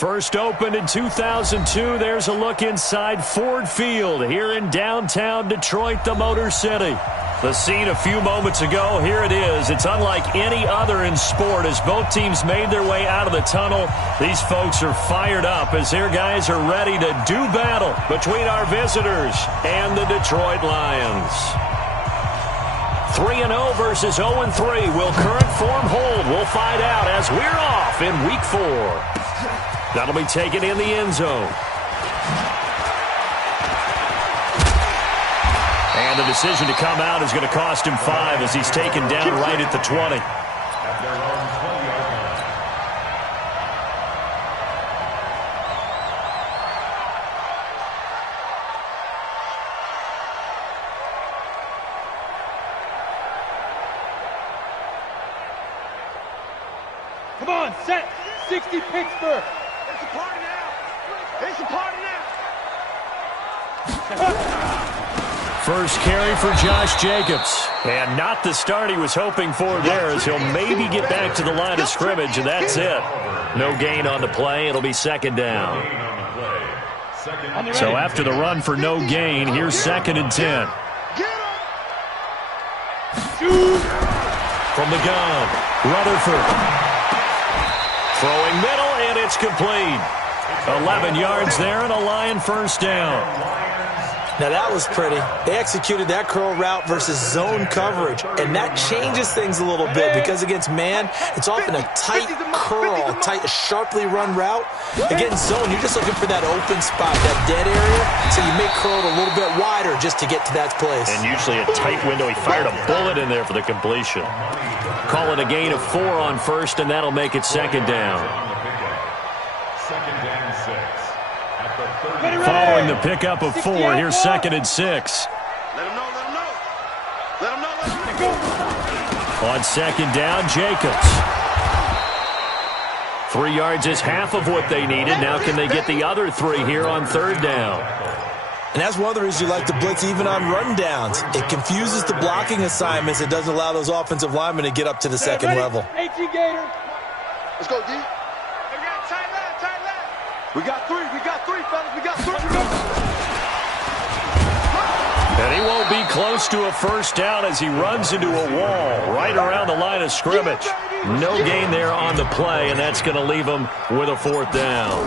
First opened in 2002. There's a look inside Ford Field here in downtown Detroit, the Motor City. The scene a few moments ago, here it is. It's unlike any other in sport as both teams made their way out of the tunnel. These folks are fired up as their guys are ready to do battle between our visitors and the Detroit Lions. 3-0 versus 0-3. Will current form hold? We'll find out as we're off in Week 4. That'll be taken in the end zone. And the decision to come out is going to cost him 5 as he's taken down right at the 20. Come on, set. 60 Pittsburgh. It's a party now. It's a party now. First carry for Josh Jacobs. And not the start he was hoping for there as he'll maybe get back to the line of scrimmage, and that's it. No gain on the play. It'll be second down. So after the run for no gain, here's 2nd and 10. From the gun, Rutherford. Throwing middle, and it's complete. 11 yards there and a Lion first down. Now that was pretty. They executed that curl route versus zone coverage, and that changes things a little bit because against man, it's often a tight curl, tight, sharply run route. Against zone, you're just looking for that open spot, that dead area, so you make curl a little bit wider just to get to that place. And usually a tight window. He fired a bullet in there for the completion. Call it a gain of 4 on first, and that'll make it second down. Following the pickup of 4, here's 2nd and 6. Let him know, let him know. Let him know, let him go. On second down, Jacobs. 3 yards is half of what they needed. Now can they get the other 3 here on third down? And that's one of the reasons you like to blitz even on run downs. It confuses the blocking assignments. It doesn't allow those offensive linemen to get up to the second level. 18 Gator. Let's go, D. We got 3, fellas. We got 3. And he won't be close to a first down as he runs into a wall right around the line of scrimmage. No gain there on the play, and that's going to leave him with a 4th down.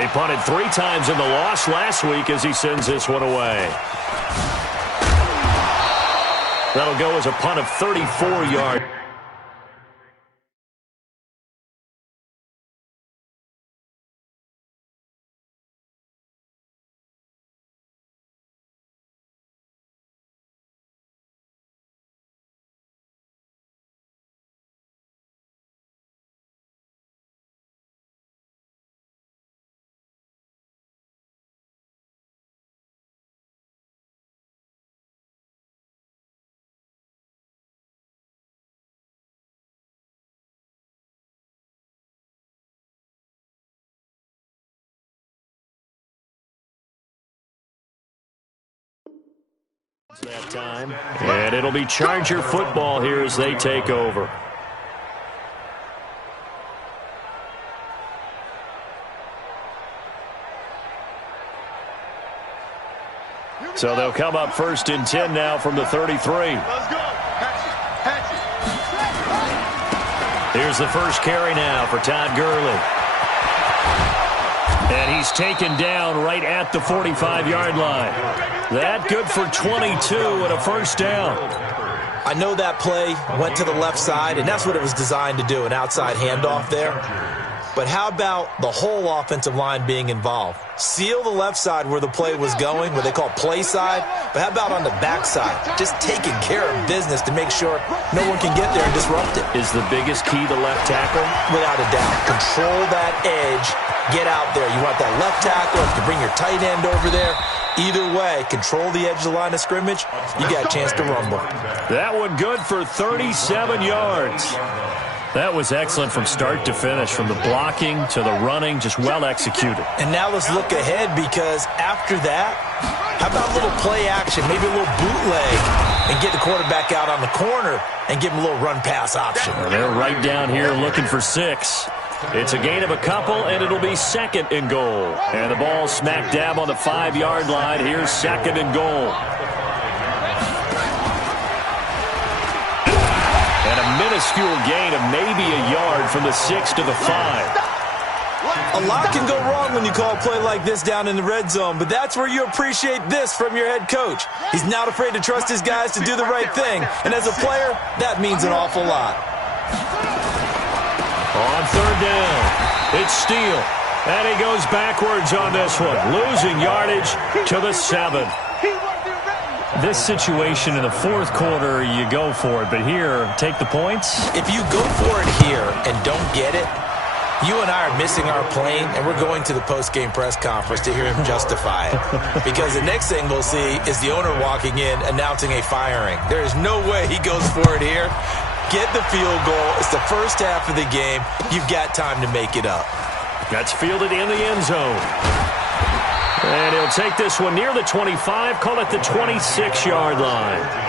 He punted 3 times in the loss last week as he sends this one away. That'll go as a punt of 34 yards. That time, and it'll be Charger football here as they take over. So they'll come up 1st and 10 now from the 33. Let's go. Hatch it. Here's the first carry now for Todd Gurley. And he's taken down right at the 45-yard line. That good for 22 and a first down. I know that play went to the left side, and that's what it was designed to do, an outside handoff there. But how about the whole offensive line being involved? Seal the left side where the play was going, what they call play side, but how about on the back side? Just taking care of business to make sure no one can get there and disrupt it. Is the biggest key the left tackle? Without a doubt. Control that edge. Get out there. You want that left tackle. If you bring your tight end over there, either way, control the edge of the line of scrimmage, you got a chance to rumble. That one good for 37 yards. That was excellent from start to finish, from the blocking to the running, just well executed. And now let's look ahead, because after that, how about a little play action, maybe a little bootleg, and get the quarterback out on the corner and give him a little run-pass option. And they're right down here looking for 6. It's a gain of a couple, and it'll be 2nd and goal. And the ball smack dab on the 5-yard line. Here's 2nd and goal. And a minuscule gain of maybe a yard from the 6 to the 5. A lot can go wrong when you call a play like this down in the red zone, but that's where you appreciate this from your head coach. He's not afraid to trust his guys to do the right thing, and as a player, that means an awful lot. On 3rd down, it's Steele, and he goes backwards on this one, losing yardage to the 7. This situation in the 4th quarter, you go for it, but here, take the points. If you go for it here and don't get it, you and I are missing our plane, and we're going to the post-game press conference to hear him justify it. Because the next thing we'll see is the owner walking in announcing a firing. There is no way he goes for it here. Get the field goal. It's the first half of the game. You've got time to make it up. That's fielded in the end zone. And he'll take this one near the 25, call it the 26-yard line.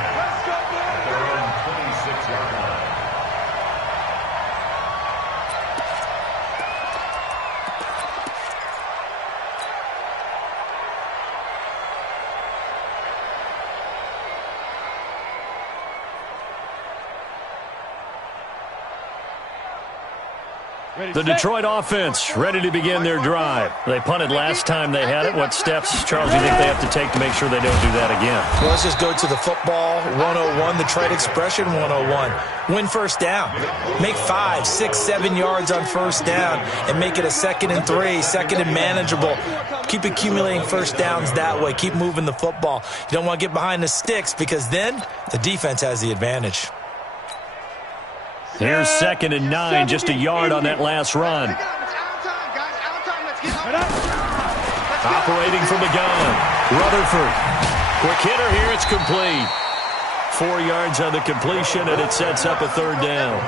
The Detroit offense ready to begin their drive. They punted last time they had it. What steps, Charles, do you think they have to take to make sure they don't do that again? Well, let's just go to the football 101, the trade expression 101. Win first down. Make 5, 6, 7 yards on first down and make it a 2nd and 3, 2nd and manageable. Keep accumulating first downs that way. Keep moving the football. You don't want to get behind the sticks because then the defense has the advantage. Here's 2nd and 9, just a yard on that last run. Operating from the gun, Rutherford. Quick hitter here, it's complete. 4 yards on the completion, and it sets up a 3rd down.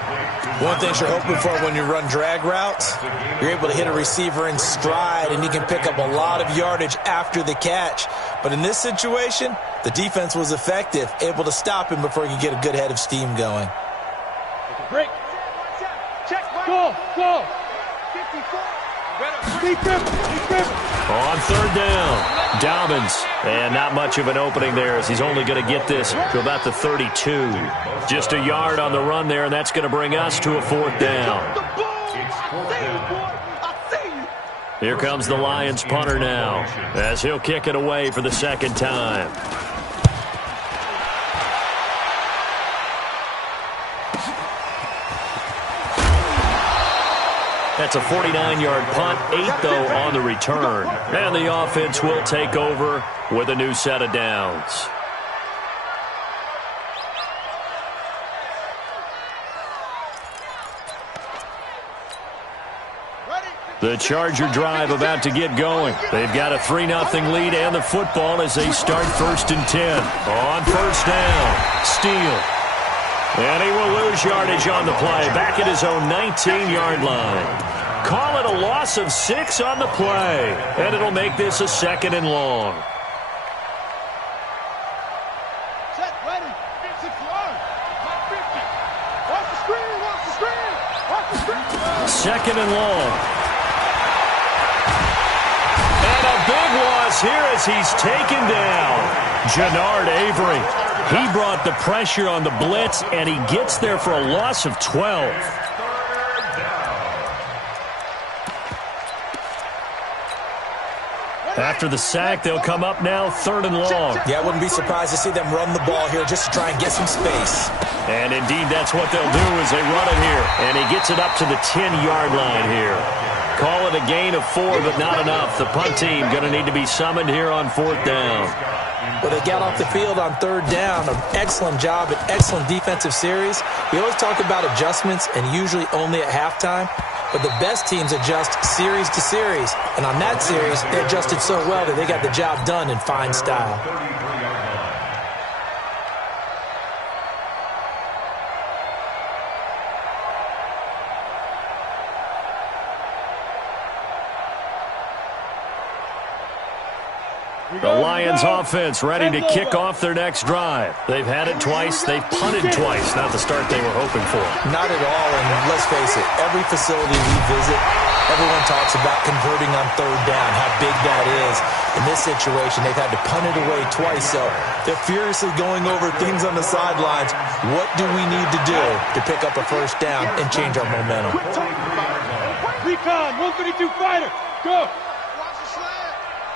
One thing you're hoping for when you run drag routes, you're able to hit a receiver in stride, and you can pick up a lot of yardage after the catch. But in this situation, the defense was effective, able to stop him before he could get a good head of steam going. Break. Check. Go. 54. On 3rd down, Dobbins. And not much of an opening there as he's only going to get this to about the 32. Just a yard on the run there, and that's going to bring us to a 4th down. Here comes the Lions punter now as he'll kick it away for the 2nd time. That's a 49-yard punt, 8 though on the return. And the offense will take over with a new set of downs. The Charger drive about to get going. They've got a 3-0 lead and the football as they start 1st and 10. On 1st down, Steele. And he will lose yardage on the play, back at his own 19-yard line. Call it a loss of 6 on the play, and it'll make this a 2nd and long. Set, ready, 6 yards. 50. Watch the screen. Watch the screen. 2nd and long. And a big loss here as he's taken down. Jannard Avery. He brought the pressure on the blitz, and he gets there for a loss of 12. After the sack, they'll come up now 3rd and long. Yeah, I wouldn't be surprised to see them run the ball here just to try and get some space. And indeed, that's what they'll do as they run it here. And he gets it up to the 10-yard line here. Call it a gain of 4, but not enough. The punt team going to need to be summoned here on 4th down. Well, they got off the field on 3rd down. An excellent job, an excellent defensive series. We always talk about adjustments, and usually only at halftime. But the best teams adjust series to series. And on that series, they adjusted so well that they got the job done in fine style. The Lions offense ready to kick off their next drive. They've had it twice. They've punted twice. Not the start they were hoping for. Not at all, and let's face it, every facility we visit, everyone talks about converting on third down, how big that is. In this situation, they've had to punt it away twice, so they're furiously going over things on the sidelines. What do we need to do to pick up a first down and change our momentum? Recon, 132 fighter, go.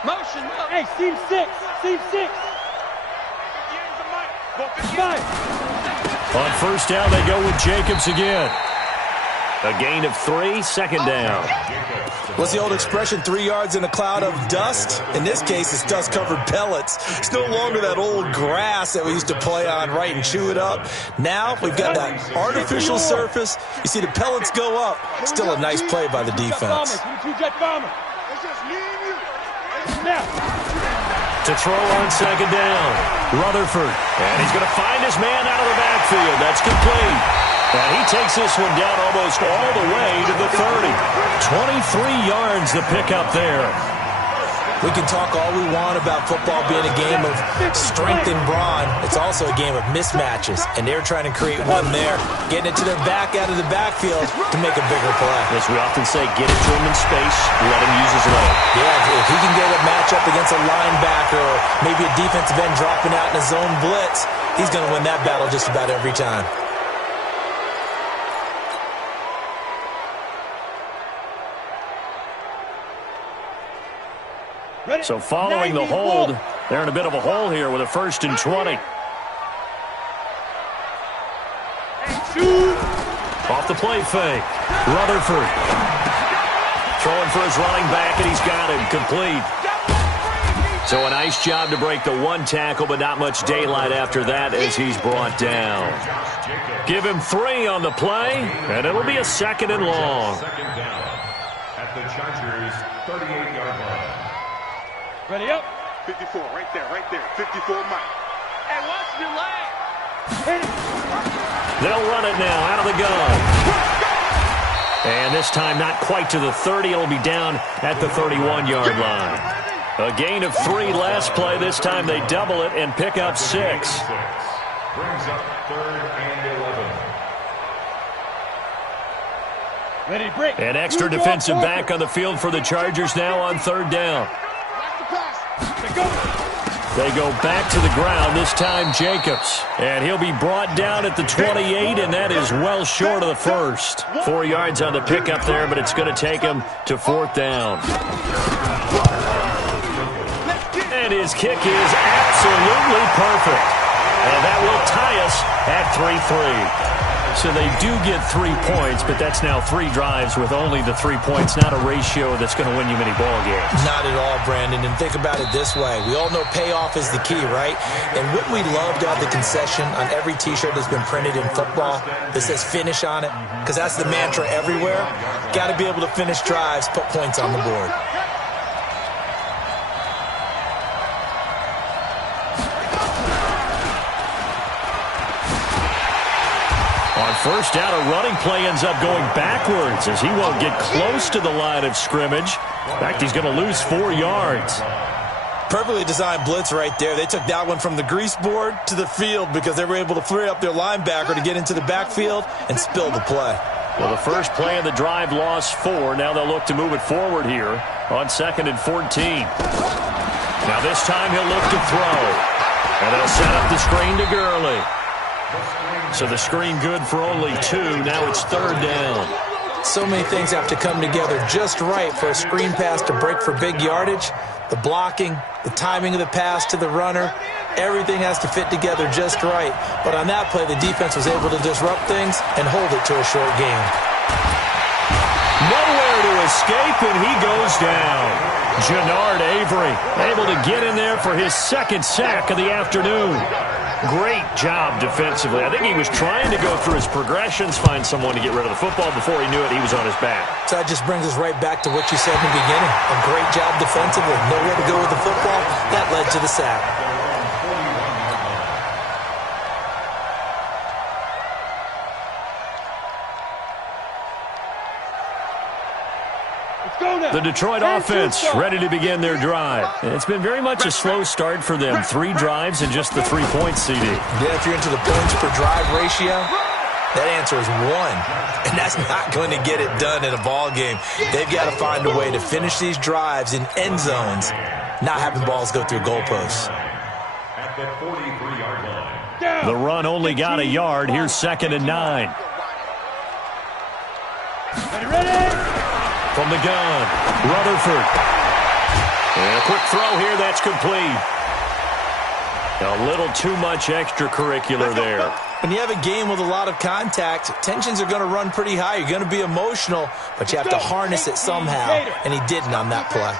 Motion, Hey, seam 6, seam 6. 5. On first down, they go with Jacobs again. A gain of 3, second down. What's the old expression, 3 yards in a cloud of dust? In this case, it's dust-covered pellets. It's no longer that old grass that we used to play on, right, and chew it up. Now we've got that artificial surface. You see the pellets go up. Still a nice play by the defense. To throw on second down, Rutherford. And he's going to find his man out of the backfield. That's complete. And he takes this one down almost all the way to the 30. 23 yards to pick up there. We can talk all we want about football being a game of strength and brawn. It's also a game of mismatches, and they're trying to create one there, getting it to their back out of the backfield to make a bigger play. As we often say, get it to him in space, let him use his leg. Yeah, if he can get a matchup against a linebacker or maybe a defensive end dropping out in a zone blitz, he's going to win that battle just about every time. So following the hold, they're in a bit of a hole here with a 1st and 20. Off the play fake. Rutherford throwing for his running back, and he's got him complete. So a nice job to break the 1 tackle, but not much daylight after that as he's brought down. Give him 3 on the play, and it'll be a 2nd and long. Second down at the Chargers' 38-yard line. Ready up. 54, right there, 54 Mike. Hey, watch your leg. They'll run it now out of the gun. And this time not quite to the 30. It'll be down at the 31-yard line. A gain of 3 last play. This time they double it and pick up 6. Brings up 3rd and 11. Ready, break. An extra defensive back on the field for the Chargers now on 3rd down. They go back to the ground, this time Jacobs. And he'll be brought down at the 28, and that is well short of the 1st. 4 yards on the pickup there, but it's going to take him to 4th down. And his kick is absolutely perfect. And that will tie us at 3-3. So they do get 3 points, but that's now 3 drives with only the 3 points, not a ratio that's going to win you many ball games. Not at all, Brandon. And think about it this way. We all know payoff is the key, right? And wouldn't we love to have the concession on every T-shirt that's been printed in football that says finish on it? Because that's the mantra everywhere. Got to be able to finish drives, put points on the board. On first down, a running play ends up going backwards as he won't get close to the line of scrimmage. In fact, he's going to lose 4 yards. Perfectly designed blitz right there. They took that one from the grease board to the field because they were able to free up their linebacker to get into the backfield and spill the play. Well, the first play of the drive lost 4. Now they'll look to move it forward here on 2nd and 14. Now this time he'll look to throw. And they'll set up the screen to Gurley. So the screen good for only 2. Now it's 3rd down. So many things have to come together just right for a screen pass to break for big yardage. The blocking, the timing of the pass to the runner, everything has to fit together just right. But on that play, the defense was able to disrupt things and hold it to a short game. Nowhere to escape, and he goes down. Jannard Avery able to get in there for his 2nd sack of the afternoon. Great job defensively. I think he was trying to go through his progressions, find someone to get rid of the football. Before he knew it, he was on his back. So that just brings us right back to what you said in the beginning. A great job defensively. Nowhere to go with the football. That led to the sack. It's The Detroit offense ready to begin their drive. It's been very much a slow start for them. 3 drives and just the 3 points, CD. Yeah, if you're into the points per drive ratio, that answer is 1. And that's not going to get it done in a ball game. They've got to find a way to finish these drives in end zones, not having balls go through goalposts. At the 43-yard line. The run only got a yard. Here's 2nd and 9. From the gun, Rutherford. And a quick throw here, that's complete. A little too much extracurricular there. When you have a game with a lot of contact, tensions are going to run pretty high. You're going to be emotional, but you have to harness it somehow, and he didn't on that play.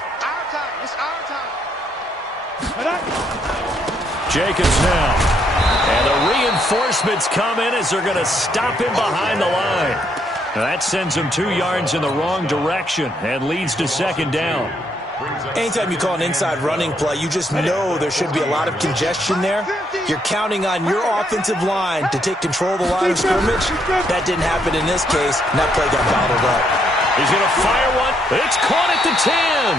Jacobs now. And the reinforcements come in as they're going to stop him behind the line. Now that sends him 2 yards in the wrong direction and leads to 2nd down. Anytime you call an inside running play, you just know there should be a lot of congestion there. You're counting on your offensive line to take control of the line of scrimmage. That didn't happen in this case, and that play got bottled up. He's going to fire one. It's caught at the 10.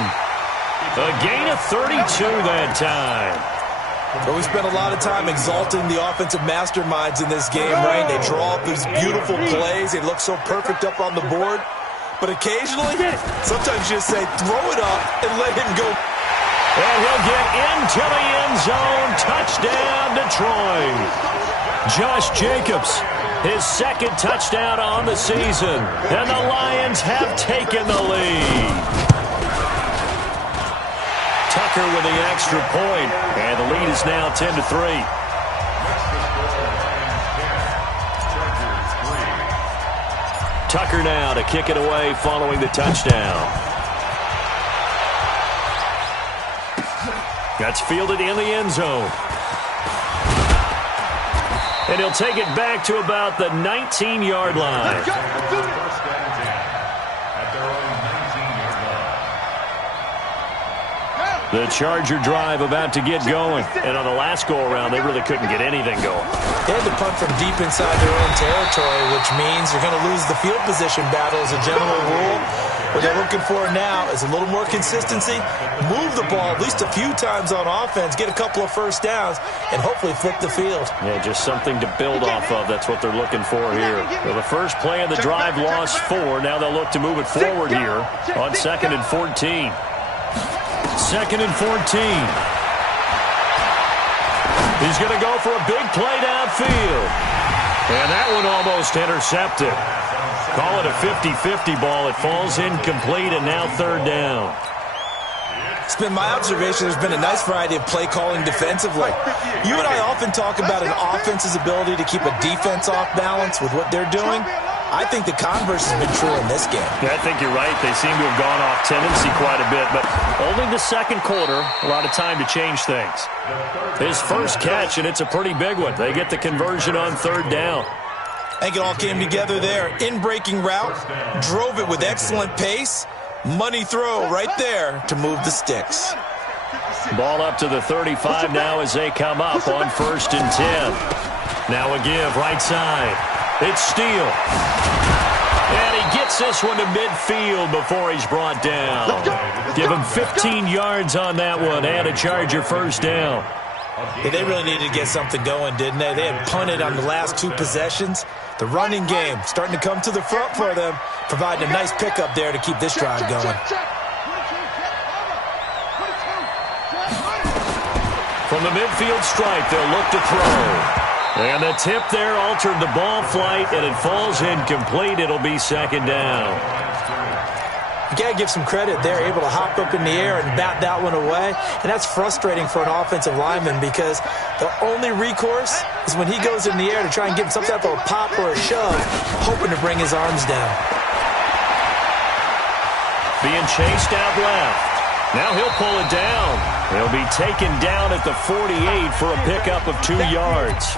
A gain of 32 that time. But we spent a lot of time exalting the offensive masterminds in this game, right? They draw up these beautiful plays. They look so perfect up on the board. But occasionally, sometimes you just say, throw it up and let him go. And he'll get into the end zone. Touchdown, Detroit. Josh Jacobs, his 2nd touchdown on the season. And the Lions have taken the lead. Tucker with the extra point, and the lead is now 10-3. Tucker now to kick it away following the touchdown. That's fielded in the end zone. And he'll take it back to about the 19-yard line. The Charger drive about to get going. And on the last go-around, they really couldn't get anything going. They had to punt from deep inside their own territory, which means you're going to lose the field position battle as a general rule. What they're looking for now is a little more consistency, move the ball at least a few times on offense, get a couple of first downs, and hopefully flip the field. Yeah, just something to build off of. That's what they're looking for here. Well, the first play of the drive lost 4. Now they'll look to move it forward here on 2nd and 14. 2nd and 14. He's going to go for a big play downfield. And that one almost intercepted. Call it a 50-50 ball. It falls incomplete, and now 3rd down. It's been my observation there's been a nice variety of play calling defensively. You and I often talk about an offense's ability to keep a defense off balance with what they're doing. I think the converse has been true in this game. Yeah, I think you're right. They seem to have gone off tendency quite a bit, but only the 2nd quarter, a lot of time to change things. His first catch, and it's a pretty big one. They get the conversion on 3rd down. I think it all came together there. In-breaking route, drove it with excellent pace. Money throw right there to move the sticks. Ball up to the 35 now as they come up on 1st and 10. Now a give right side. It's Steele. And he gets this one to midfield before he's brought down. Give him 15 yards on that one and a Charger first down. Yeah, they really needed to get something going, didn't they? They had punted on the last 2 possessions. The running game starting to come to the front for them, providing a nice pickup there to keep this drive going. From the midfield stripe, they'll look to throw. And the tip there altered the ball flight, and it falls incomplete. It'll be 2nd down. You got to give some credit. They're able to hop up in the air and bat that one away. And that's frustrating for an offensive lineman because the only recourse is when he goes in the air to try and get some type of a pop or a shove, hoping to bring his arms down. Being chased out left. Now he'll pull it down. He'll be taken down at the 48 for a pickup of 2 yards.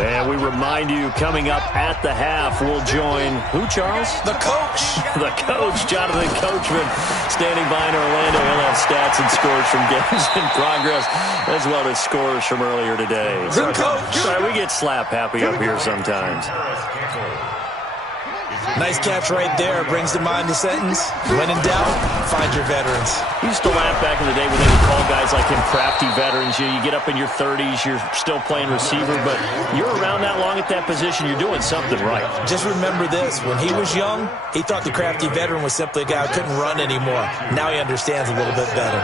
And we remind you, coming up at the half, we'll join who, Charles? The coach. The coach, Jonathan Coachman, standing by in Orlando. He'll have stats and scores from games in progress, as well as scores from earlier today. The coach. Sorry, we get slap happy up here sometimes. Nice catch right there. Brings to mind the sentence, when in doubt, find your veterans. We used to laugh back in the day when they would call guys like him crafty veterans. You get up in your 30s, you're still playing receiver, but you're around that long at that position, you're doing something right. Just remember this. When he was young, he thought the crafty veteran was simply a guy who couldn't run anymore. Now he understands a little bit better.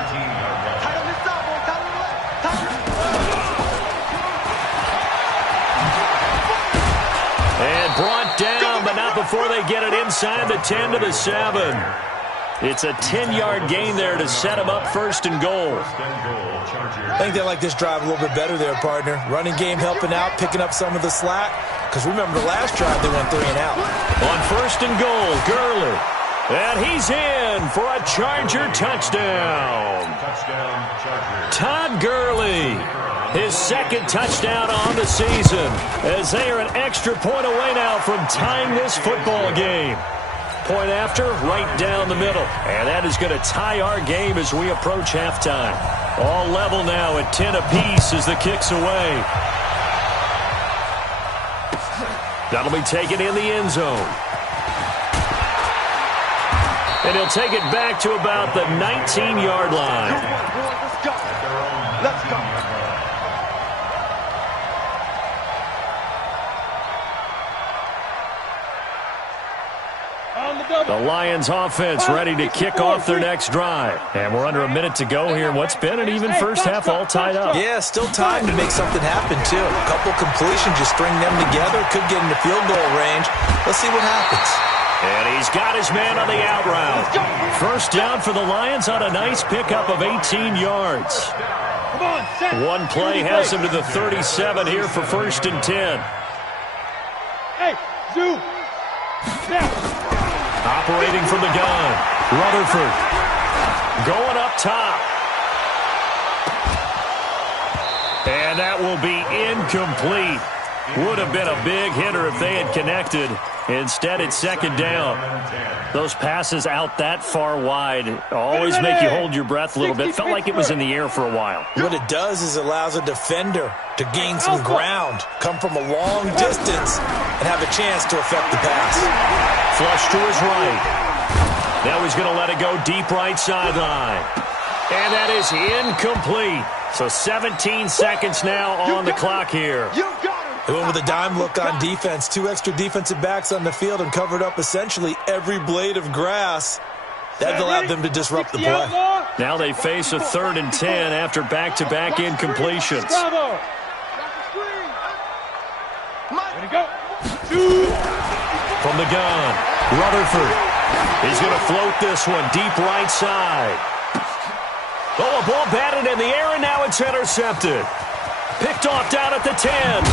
And brought down, but not before they get it inside the 10 to the 7. It's a 10-yard gain there to set him up 1st and goal. I think they like this drive a little bit better there, partner. Running game helping out, picking up some of the slack. Because remember the last drive, they went 3 and out. On 1st and goal, Gurley. And he's in for a Charger touchdown. Todd Gurley. His 2nd touchdown on the season, as they are an extra point away now from tying this football game. Point after, right down the middle. And that is going to tie our game as we approach halftime. All level now at 10 apiece as the kick's away. That'll be taken in the end zone. And he'll take it back to about the 19-yard line. Let's go. Let's go. The Lions offense ready to kick off their next drive. And we're under a minute to go here in what's been an even first half, all tied up. Yeah, still time to make something happen, too. A couple completions, just string them together. Could get into field goal range. Let's see what happens. And he's got his man on the out route. 1st down for the Lions on a nice pickup of 18 yards. One play has him to the 37 here for 1st and 10. Hey, Zoo. Operating from the gun, Rutherford going up top. And that will be incomplete. Would have been a big hitter if they had connected. Instead, it's 2nd down. Those passes out that far wide always make you hold your breath a little bit. Felt like it was in the air for a while. What it does is it allows a defender to gain some ground, come from a long distance, and have a chance to affect the pass. Flush to his right. Now he's going to let it go deep right sideline. And that is incomplete. So 17 seconds now on the clock here. They went with a dime look on defense. 2 extra defensive backs on the field and covered up essentially every blade of grass. That allowed them to disrupt the play. Now they face a 3rd and 10 after back-to-back incompletions. Bravo. From the gun, Rutherford. He's going to float this one deep right side. Oh, a ball batted in the air, and now it's intercepted. Picked off down at the 10.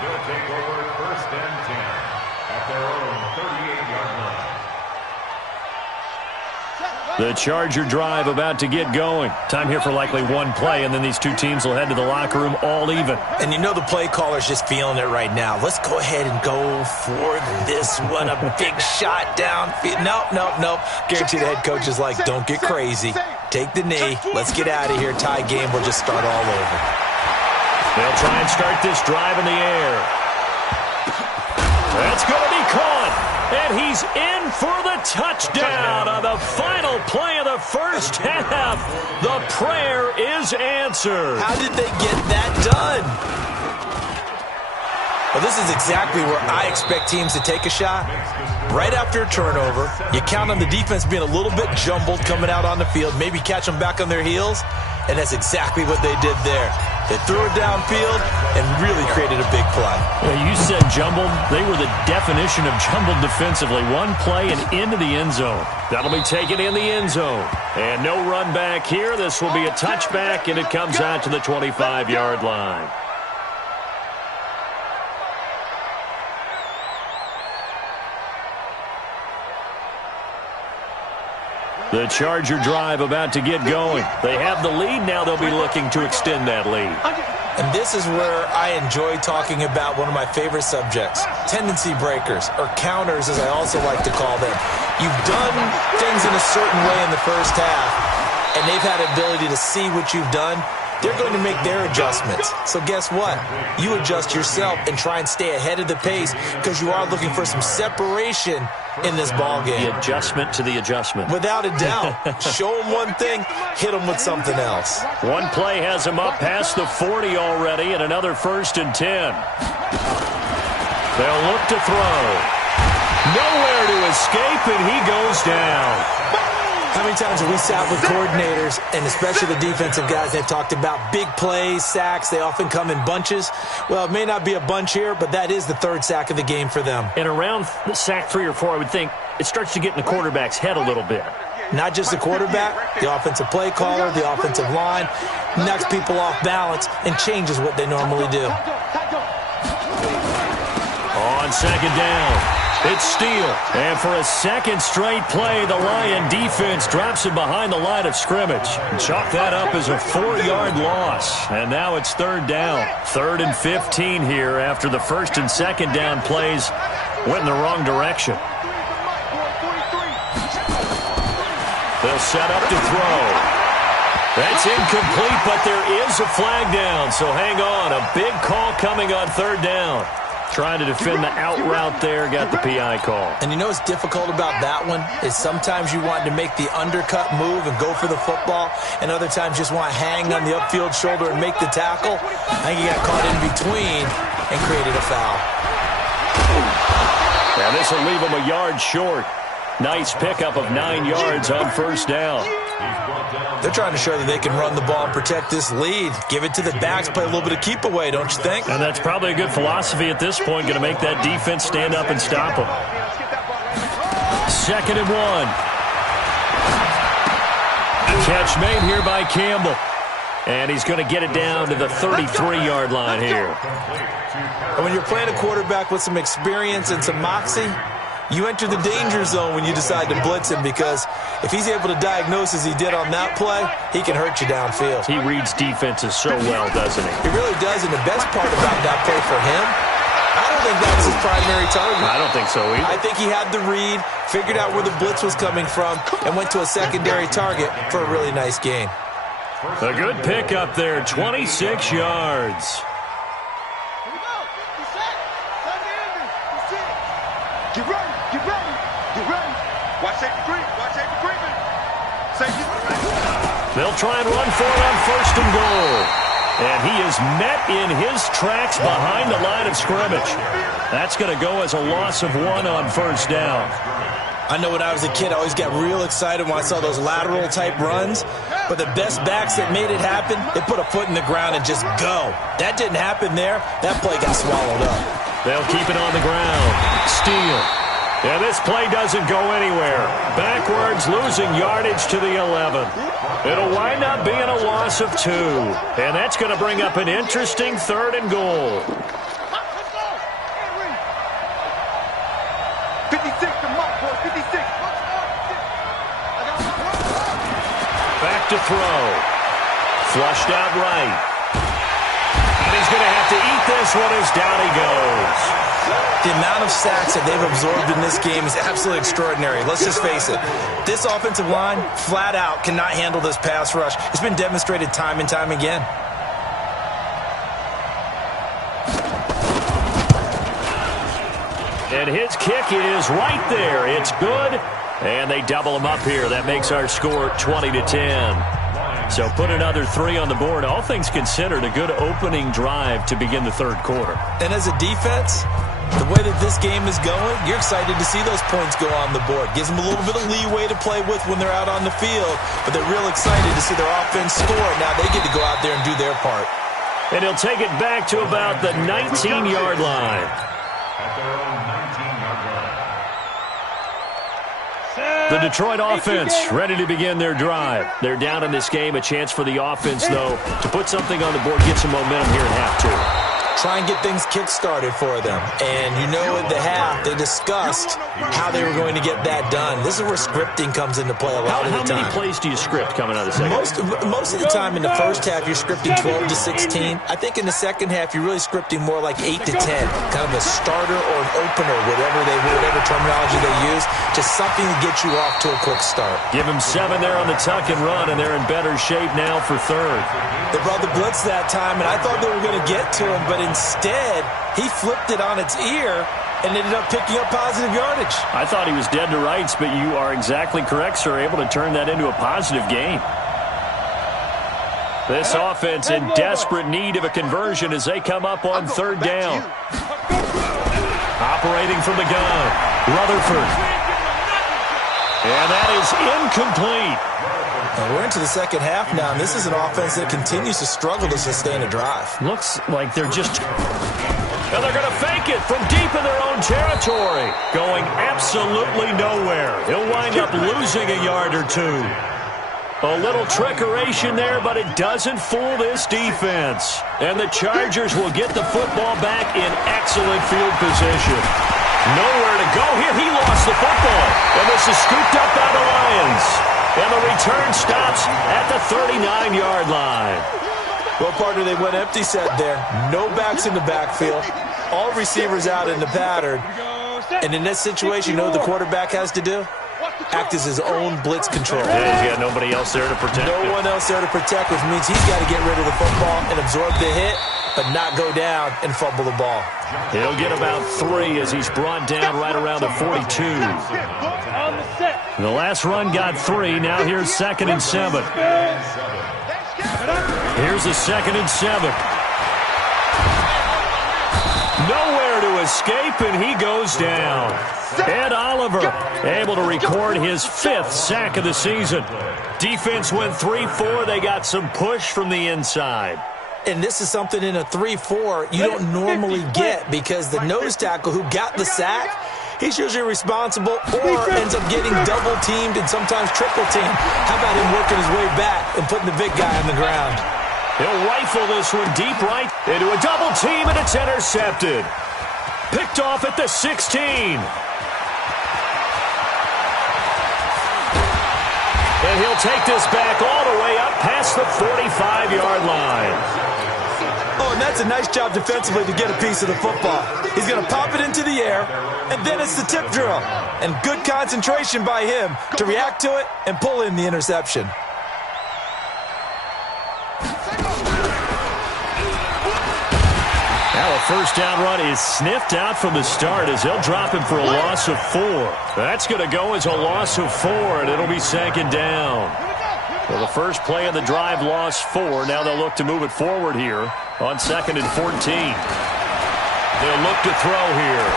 They'll take over 1st and 10 at their own 38-yard line. The Charger drive about to get going. Time here for likely one play, and then these two teams will head to the locker room all even. And you know the play caller's just feeling it right now. Let's go ahead and go for this one. A big shot downfield. Nope. Guarantee the head coach is like, don't get crazy. Take the knee. Let's get out of here. Tie game. We'll just start all over. They'll try and start this drive in the air. That's going to be caught. And he's in for the touchdown on the final play of the first half. The prayer is answered. How did they get that done? Well, this is exactly where I expect teams to take a shot. Right after a turnover, you count on the defense being a little bit jumbled coming out on the field, maybe catch them back on their heels, and that's exactly what they did there. They threw it downfield and really created a big play. Yeah, you said jumbled. They were the definition of jumbled defensively. One play and into the end zone. That'll be taken in the end zone. And no run back here. This will be a touchback, and it comes out to the 25-yard line. The Charger drive about to get going. They have the lead. Now they'll be looking to extend that lead. And this is where I enjoy talking about one of my favorite subjects, tendency breakers, or counters as I also like to call them. You've done things in a certain way in the first half, and they've had ability to see what you've done they're going to make their adjustments. So guess what? You adjust yourself and try and stay ahead of the pace because you are looking for some separation in this ball game. The adjustment to the adjustment. Without a doubt. Show them one thing, hit them with something else. One play has him up past the 40 already, and another 1st and 10. They'll look to throw. Nowhere to escape, and he goes down. How many times have we sat with coordinators, and especially the defensive guys, they've talked about big plays, sacks. They often come in bunches. Well, it may not be a bunch here, but that is the 3rd sack of the game for them. And around sack 3 or 4, I would think it starts to get in the quarterback's head a little bit. Not just the quarterback, the offensive play caller, the offensive line, knocks people off balance and changes what they normally do. On 2nd down. It's Steele. And for a 2nd straight play, the Lion defense drops him behind the line of scrimmage. Chalk that up as a 4-yard loss. And now it's 3rd down. 3rd and 15 here after the 1st and 2nd down plays went in the wrong direction. They'll set up to throw. That's incomplete, but there is a flag down. So hang on. A big call coming on 3rd down. Trying to defend the out route there, got the PI call. And you know what's difficult about that one is sometimes you want to make the undercut move and go for the football, and other times just want to hang on the upfield shoulder and make the tackle. I think he got caught in between and created a foul. Now this will leave him a yard short. Nice pickup of 9 yards on 1st down. They're trying to show that they can run the ball and protect this lead. Give it to the backs, play a little bit of keep away, don't you think? And that's probably a good philosophy at this point, going to make that defense stand up and stop them. 2nd and 1. Catch made here by Campbell. And he's going to get it down to the 33-yard line here. And when you're playing a quarterback with some experience and some moxie, you enter the danger zone when you decide to blitz him, because if he's able to diagnose as he did on that play, he can hurt you downfield. He reads defenses so well, doesn't he? He really does, and the best part about that play for him, I don't think that was his primary target. I don't think so either. I think he had the read, figured out where the blitz was coming from, and went to a secondary target for a really nice gain. A good pickup there, 26 yards. Get ready, get ready, get ready. Watch safety creep, watch safety creeping. Safety. They'll try and run for it on 1st and goal. And he is met in his tracks behind the line of scrimmage. That's going to go as a loss of 1 on 1st down. I know when I was a kid, I always got real excited when I saw those lateral-type runs. But the best backs that made it happen, they put a foot in the ground and just go. That didn't happen there. That play got swallowed up. They'll keep it on the ground. Steele. Yeah, this play doesn't go anywhere. Backwards, losing yardage to the 11. It'll wind up being a loss of 2. And that's going to bring up an interesting 3rd and goal. 56 to Mike, boy, 56. Back to throw. Flushed out right. And he's going to have to eat this one as down he goes. The amount of sacks that they've absorbed in this game is absolutely extraordinary. Let's just face it. This offensive line, flat out, cannot handle this pass rush. It's been demonstrated time and time again. And his kick is right there. It's good. And they double him up here. That makes our score 20-10. So put another 3 on the board. All things considered, a good opening drive to begin the 3rd quarter. And as a defense, the way that this game is going, you're excited to see those points go on the board. Gives them a little bit of leeway to play with when they're out on the field. But they're real excited to see their offense score. Now they get to go out there and do their part. And he'll take it back to about the 19-yard line. At their own 19-yard line. The Detroit offense ready to begin their drive. They're down in this game. A chance for the offense, though, to put something on the board, get some momentum here in half 2. try and get things kick-started for them. And you know at the half, they discussed how they were going to get that done. This is where scripting comes into play a lot of the time. How many plays do you script coming out of the second half? Most of the time in the first half, you're scripting 12 to 16. I think in the second half, you're really scripting more like 8 to 10, kind of a starter or an opener, whatever terminology they use, just something to get you off to a quick start. Give him 7 there on the tuck and run, and they're in better shape now for third. They brought the blitz that time, and I thought they were going to get to him, but instead, he flipped it on its ear and ended up picking up positive yardage. I thought he was dead to rights, but you are exactly correct, sir, able to turn that into a positive gain. This offense in desperate need of a conversion as they come up on third down. Operating from the gun, Rutherford. And that is incomplete. And we're into the second half now, and this is an offense that continues to struggle to sustain a drive. Looks like they're just... And they're going to fake it from deep in their own territory. Going absolutely nowhere. He'll wind up losing a yard or two. A little trickeration there, but it doesn't fool this defense. And the Chargers will get the football back in excellent field position. Nowhere to go here. He lost the football. And this is scooped up by the Lions. And the return stops at the 39-yard line. Well, partner, they went empty set there. No backs in the backfield. All receivers out in the pattern. And in this situation, you know what the quarterback has to do? Act as his own blitz control. Yeah, he's got nobody else there to protect him. No one else there to protect, which means he's got to get rid of the football and absorb the hit, but not go down and fumble the ball. He'll get about 3 as he's brought down right around the 42. The last run got 3. Now here's 2nd and 7. Here's a 2nd and 7. Nowhere to escape, and he goes down. Ed Oliver able to record his 5th sack of the season. Defense went 3-4. They got some push from the inside. And this is something in a 3-4 you don't normally get because the nose tackle who got the sack, he's usually responsible or ends up getting double-teamed and sometimes triple-teamed. How about him working his way back and putting the big guy on the ground? He'll rifle this one deep right into a double team, and it's intercepted. Picked off at the 16. And he'll take this back all the way up past the 45-yard line. Oh, and that's a nice job defensively to get a piece of the football. He's going to pop it into the air, and then it's the tip drill. And good concentration by him to react to it and pull in the interception. Now a first down run is sniffed out from the start as they'll drop him for a loss of 4. That's going to go as a loss of 4, and it'll be 2nd down. Well, the first play of the drive lost 4. Now they'll look to move it forward here on 2nd and 14. They'll look to throw here.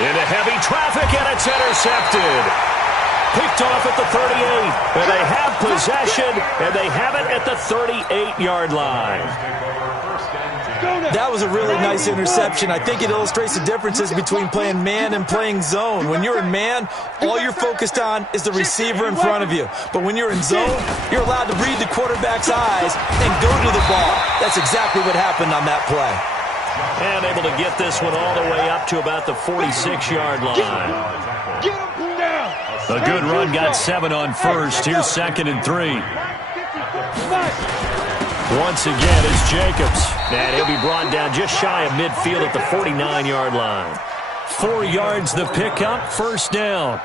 Into heavy traffic, and it's intercepted. Picked off at the 38, and they have possession, and they have it at the 38-yard line. That was a really nice interception. I think it illustrates the differences between playing man and playing zone. When you're in man, all you're focused on is the receiver in front of you. But when you're in zone, you're allowed to read the quarterback's eyes and go to the ball. That's exactly what happened on that play. And able to get this one all the way up to about the 46-yard line. A good run got 7 on first. Here's 2nd and 3. Once again, it's Jacobs. And he'll be brought down just shy of midfield at the 49-yard line. 4 yards the pickup, first down.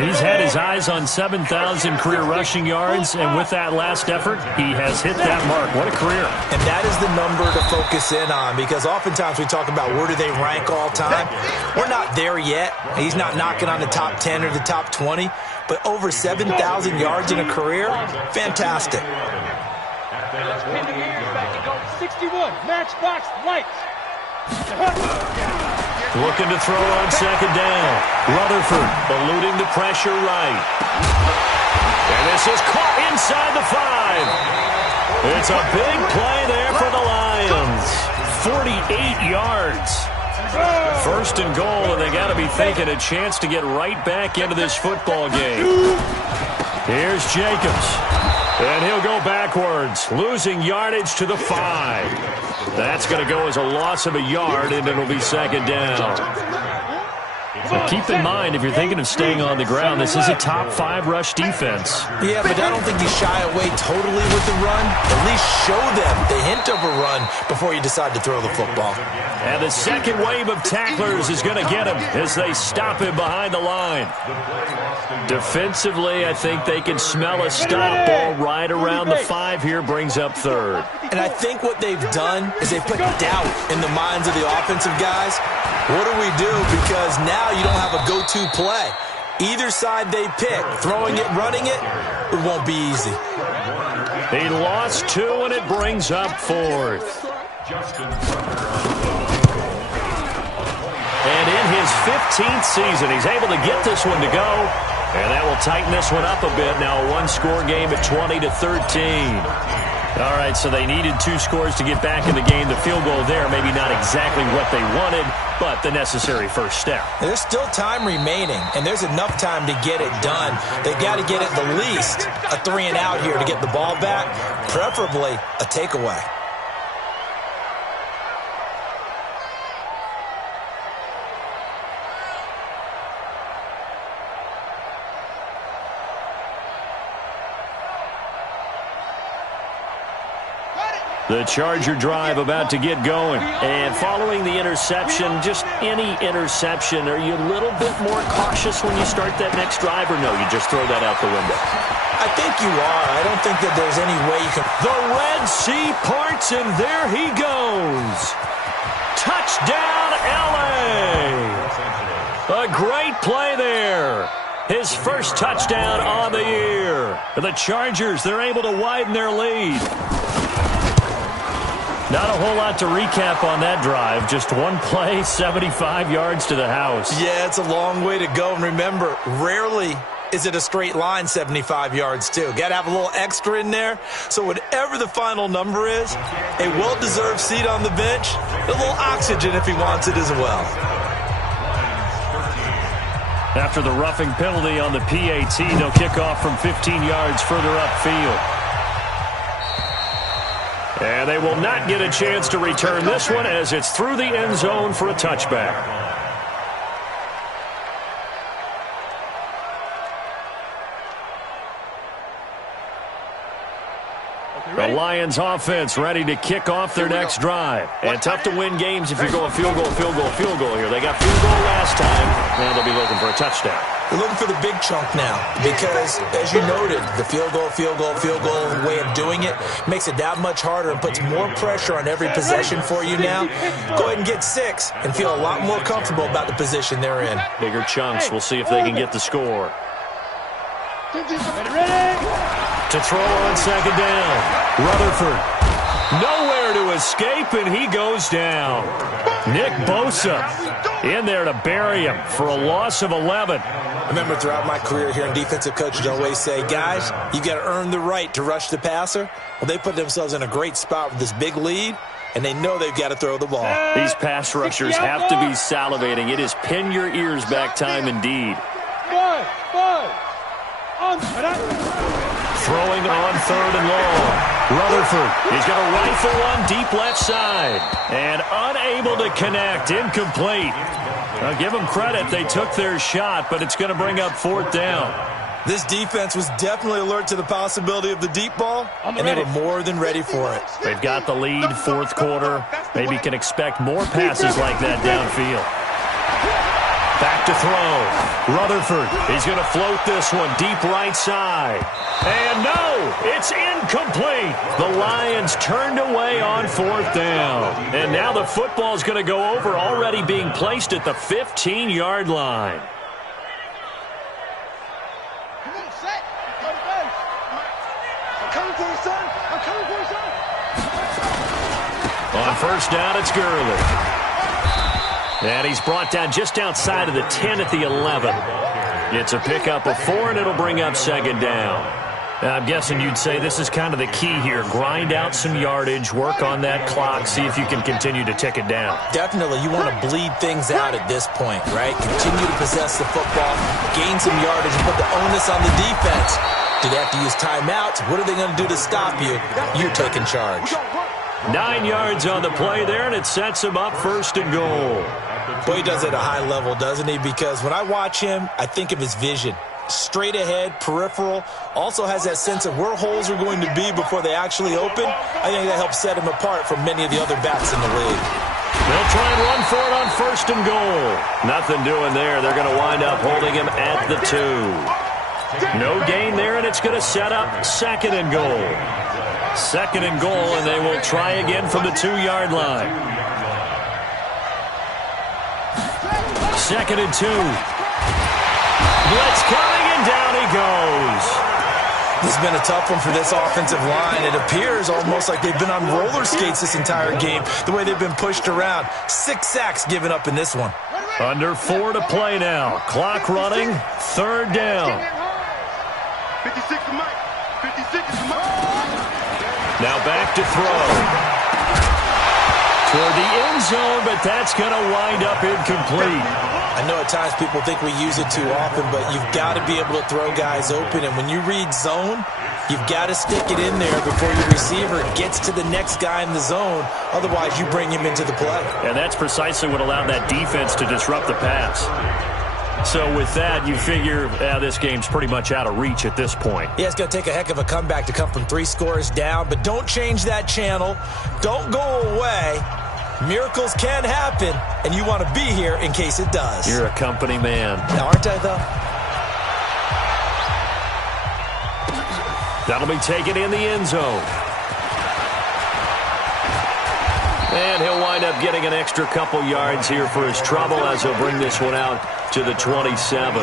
He's had his eyes on 7,000 career rushing yards, and with that last effort, he has hit that mark. What a career. And that is the number to focus in on, because oftentimes we talk about where do they rank all time. We're not there yet. He's not knocking on the top 10 or the top 20, but over 7,000 yards in a career, fantastic. 61, matchbox lights. Looking to throw on 2nd down. Rutherford eluding the pressure right. And this is caught inside the 5. It's a big play there for the Lions. 48 yards. 1st and goal, and they got to be thinking a chance to get right back into this football game. Here's Jacobs. And he'll go backwards, losing yardage to the 5. That's going to go as a loss of a yard, and it'll be second down. So keep in mind, if you're thinking of staying on the ground, this is a top 5 rush defense. Yeah, but I don't think you shy away totally with the run. At least show them the hint of a run before you decide to throw the football. And the second wave of tacklers is going to get him as they stop him behind the line. Defensively, I think they can smell a stop ball right around the 5 here, brings up third. And I think what they've done is they've put doubt in the minds of the offensive guys. What do we do? Because now you don't have a go-to play. Either side they pick, throwing it, running it, it won't be easy. He lost 2, and it brings up fourth. And in his 15th season, he's able to get this one to go. And that will tighten this one up a bit. Now a one-score game at 20-13. All right, so they needed 2 scores to get back in the game. The field goal there, maybe not exactly what they wanted, but the necessary first step. There's still time remaining, and there's enough time to get it done. They got to get at the least a 3-and-out here to get the ball back, preferably a takeaway. The Charger drive about to get going. And following the interception, just any interception, are you a little bit more cautious when you start that next drive, or no, you just throw that out the window? I think you are. I don't think that there's any way you can. The Red Sea parts, and there he goes. Touchdown, L.A. A great play there. His first touchdown on the year. The Chargers, they're able to widen their lead. Not a whole lot to recap on that drive. Just one play, 75 yards to the house. Yeah, it's a long way to go. And remember, rarely is it a straight line 75 yards, too. Got to have a little extra in there. So whatever the final number is, a well-deserved seat on the bench, a little oxygen if he wants it as well. After the roughing penalty on the PAT, they'll kick off from 15 yards further upfield. And they will not get a chance to return this one as it's through the end zone for a touchback. The Lions offense ready to kick off their next drive. And tough to win games if you're going field goal, field goal, field goal here. They got field goal last time, and they'll be looking for a touchdown. They're looking for the big chunk now because, as you noted, the field goal way of doing it makes it that much harder and puts more pressure on every possession for you now. Go ahead and get 6 and feel a lot more comfortable about the position they're in. Bigger chunks. We'll see if they can get the score. To throw on second down. Rutherford. Nowhere to escape, and he goes down. Nick Bosa in there to bury him for a loss of 11. I remember throughout my career hearing defensive coaches always say, guys, you got to earn the right to rush the passer. Well, they put themselves in a great spot with this big lead, and they know they've got to throw the ball. These pass rushers have to be salivating. It is pin your ears back time indeed. Throwing on third and long. Rutherford, he's going to rifle one deep left side. And unable to connect, incomplete. I'll give them credit, they took their shot, but it's going to bring up fourth down. This defense was definitely alert to the possibility of the deep ball, and they were more than ready for it. They've got the lead, fourth quarter. Maybe can expect more passes like that downfield. Back to throw. Rutherford, he's going to float this one deep right side. And no, it's incomplete. The Lions turned away on fourth down. And now the football's going to go over, already being placed at the 15-yard line. Come on, set. Go to base. I'm coming for you, son. I'm coming for you, son. On first down, it's Gurley. And he's brought down just outside of the 10 at the 11. It's a pickup of 4, and it'll bring up second down. Now, I'm guessing you'd say this is kind of the key here. Grind out some yardage, work on that clock, see if you can continue to tick it down. Definitely, you want to bleed things out at this point, right? Continue to possess the football, gain some yardage, and put the onus on the defense. Do they have to use timeouts? What are they going to do to stop you? You're taking charge. 9 yards on the play there, and it sets him up 1st and goal. Boy, he does it at a high level, doesn't he? Because when I watch him, I think of his vision. Straight ahead, peripheral, also has that sense of where holes are going to be before they actually open. I think that helps set him apart from many of the other backs in the league. They'll try and run for it on 1st and goal. Nothing doing there. They're going to wind up holding him at the 2. No gain there, and it's going to set up 2nd and goal. 2nd and goal, and they will try again from the 2-yard line. 2nd and 2. Blitz coming, and down he goes. This has been a tough one for this offensive line. It appears almost like they've been on roller skates this entire game, the way they've been pushed around. 6 sacks given up in this one. Under 4 to play now. Clock running, 3rd down. 56 to Mike. 56 to Mike. Now back to throw. Toward the end zone, but that's going to wind up incomplete. I know at times people think we use it too often, but you've got to be able to throw guys open. And when you read zone, you've got to stick it in there before your receiver gets to the next guy in the zone. Otherwise, you bring him into the play. And that's precisely what allowed that defense to disrupt the pass. So with that, you figure this game's pretty much out of reach at this point. Yeah, it's going to take a heck of a comeback to come from 3 scores down, but don't change that channel. Don't go away. Miracles can happen, and you want to be here in case it does. You're a company man. Now, aren't I, though? That'll be taken in the end zone. And he'll wind up getting an extra couple yards here for his trouble as he'll bring this one out to the 27.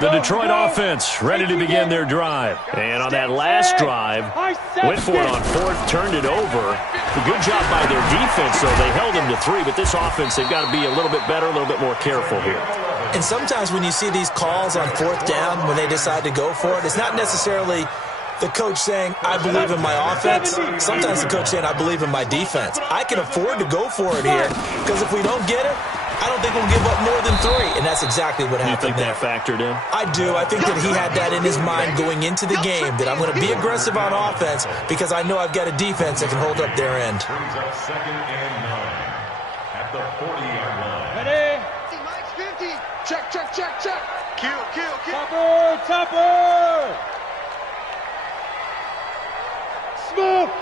The Detroit offense ready to begin their drive. And on that last drive, went for it on 4th, turned it over. A good job by their defense, though. They held them to 3, but this offense, they've got to be a little bit better, a little bit more careful here. And sometimes when you see these calls on 4th down, when they decide to go for it, it's not necessarily the coach saying, I believe in my offense. Sometimes the coach saying, I believe in my defense. I can afford to go for it here because if we don't get it, I don't think we'll give up more than 3, and that's exactly what happened. You think that factored in? I do. I think that he had that in his mind going into the game, that I'm going to be aggressive on offense because I know I've got a defense that can hold up their end. Brings up 2nd and 9 at the 40-yard line. Ready? Mike's 50. Check, check, check, check. Kill, kill, kill. Topper, topper. Smoke.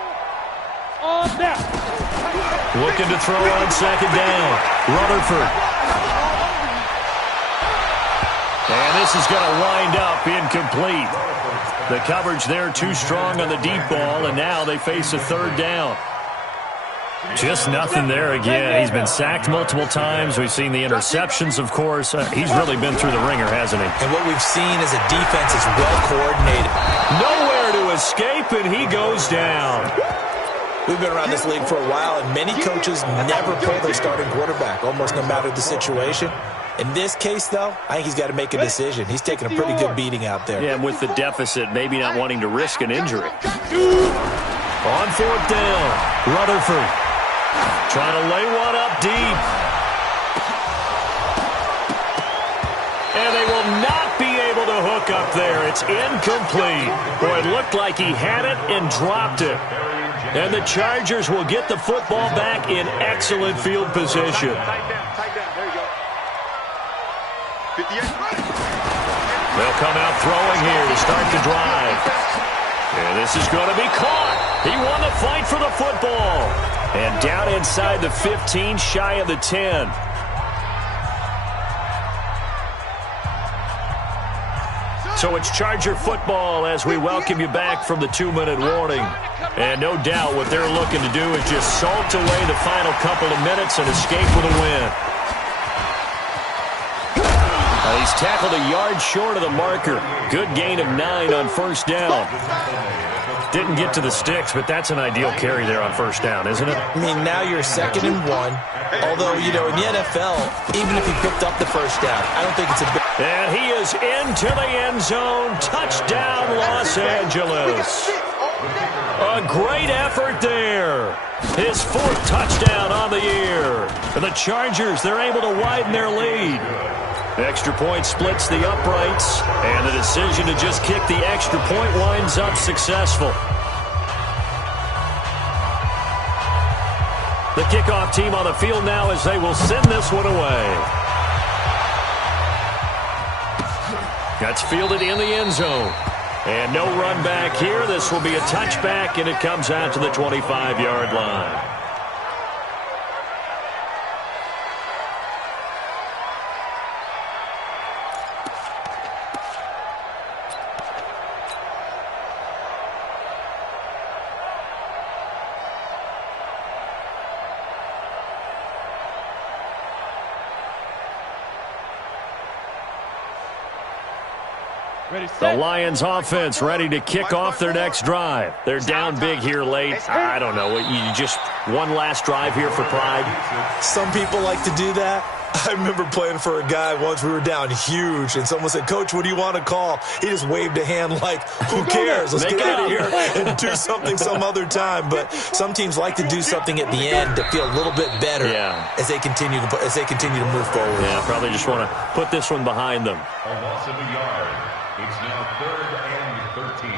On that. Looking to throw on 2nd down. Rutherford. And this is going to wind up incomplete. The coverage there too strong on the deep ball, and now they face a 3rd down. Just nothing there again. He's been sacked multiple times. We've seen the interceptions, of course. He's really been through the ringer, hasn't he? And what we've seen is a defense is well coordinated. Nowhere to escape, and he goes down. We've been around this league for a while, and many coaches never pull their starting quarterback, almost no matter the situation. In this case, though, I think he's got to make a decision. He's taking a pretty good beating out there. Yeah, and with the deficit, maybe not wanting to risk an injury. On 4th down, Rutherford trying to lay one up deep. And they will not be able to hook up there. It's incomplete. Boy, it looked like he had it and dropped it. And the Chargers will get the football back in excellent field position. Tight down. There you go. 58. They'll come out throwing here to start the drive. And this is going to be caught. He won the fight for the football. And down inside the 15, shy of the 10. So it's Charger football as we welcome you back from the 2-minute warning. And no doubt what they're looking to do is just salt away the final couple of minutes and escape with a win. He's tackled a yard short of the marker. Good gain of 9 on 1st down. Didn't get to the sticks, but that's an ideal carry there on 1st down, isn't it? I mean, now you're 2nd and 1. Although, you know, in the NFL, even if he picked up the 1st down, I don't think it's a big... And he is into the end zone. Touchdown, Los Angeles. A great effort there. His 4th touchdown on the year. And the Chargers, they're able to widen their lead. Extra point splits the uprights, and the decision to just kick the extra point winds up successful. The kickoff team on the field now as they will send this one away. That's fielded in the end zone. And no run back here. This will be a touchback, and it comes out to the 25-yard line. The Lions offense ready to kick off their next drive. They're down big here late. I don't know. You just one last drive here for pride? Some people like to do that. I remember playing for a guy once. We were down huge, and someone said, "Coach, what do you want to call?" He just waved a hand like, who cares? Let's get out of here and do something some other time. But some teams like to do something at the end to feel a little bit better as they continue to move forward. Yeah, probably just want to put this one behind them. A loss of a yard. It's now 3rd and 13.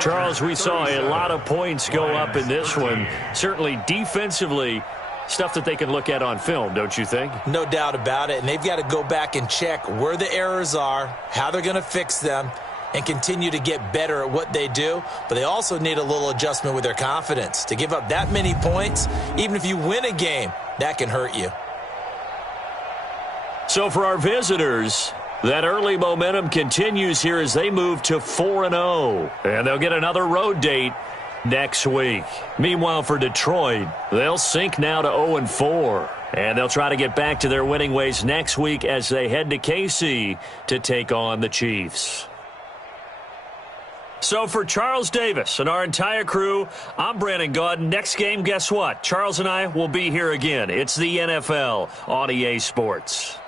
Charles, we saw a lot of points go up in this one. Certainly defensively, stuff that they can look at on film, don't you think? No doubt about it, and they've got to go back and check where the errors are, how they're going to fix them, and continue to get better at what they do. But they also need a little adjustment with their confidence. To give up that many points, even if you win a game, that can hurt you. So for our visitors, that early momentum continues here as they move to 4-0. And they'll get another road date next week. Meanwhile, for Detroit, they'll sink now to 0-4. And they'll try to get back to their winning ways next week as they head to KC to take on the Chiefs. So for Charles Davis and our entire crew, I'm Brandon Gaudin. Next game, guess what? Charles and I will be here again. It's the NFL on EA Sports.